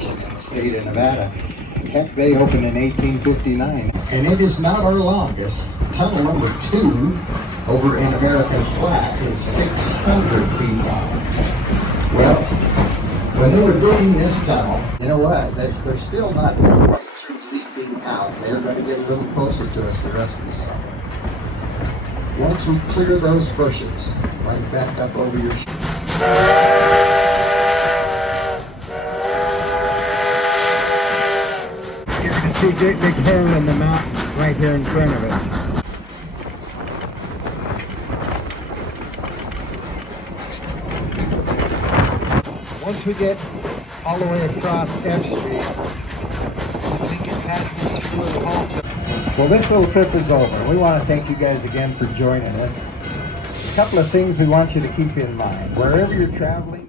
intersection in the state of Nevada. Heck, they opened in 1859. And it is not our longest. Tunnel number 2 over in American Flat is 600 feet long. Well, when they were digging this tunnel, you know what? They're still not right through leaking out. They're going to get a little closer to us the rest of the summer. Once we clear those bushes, right back up over your shoulder. You can see Big Hill in the mountain right here in front of us. Once we get all the way across F Street, we can pass this few little homes. Well, this little trip is over. We want to thank you guys again for joining us. A couple of things we want you to keep in mind. Wherever you're traveling,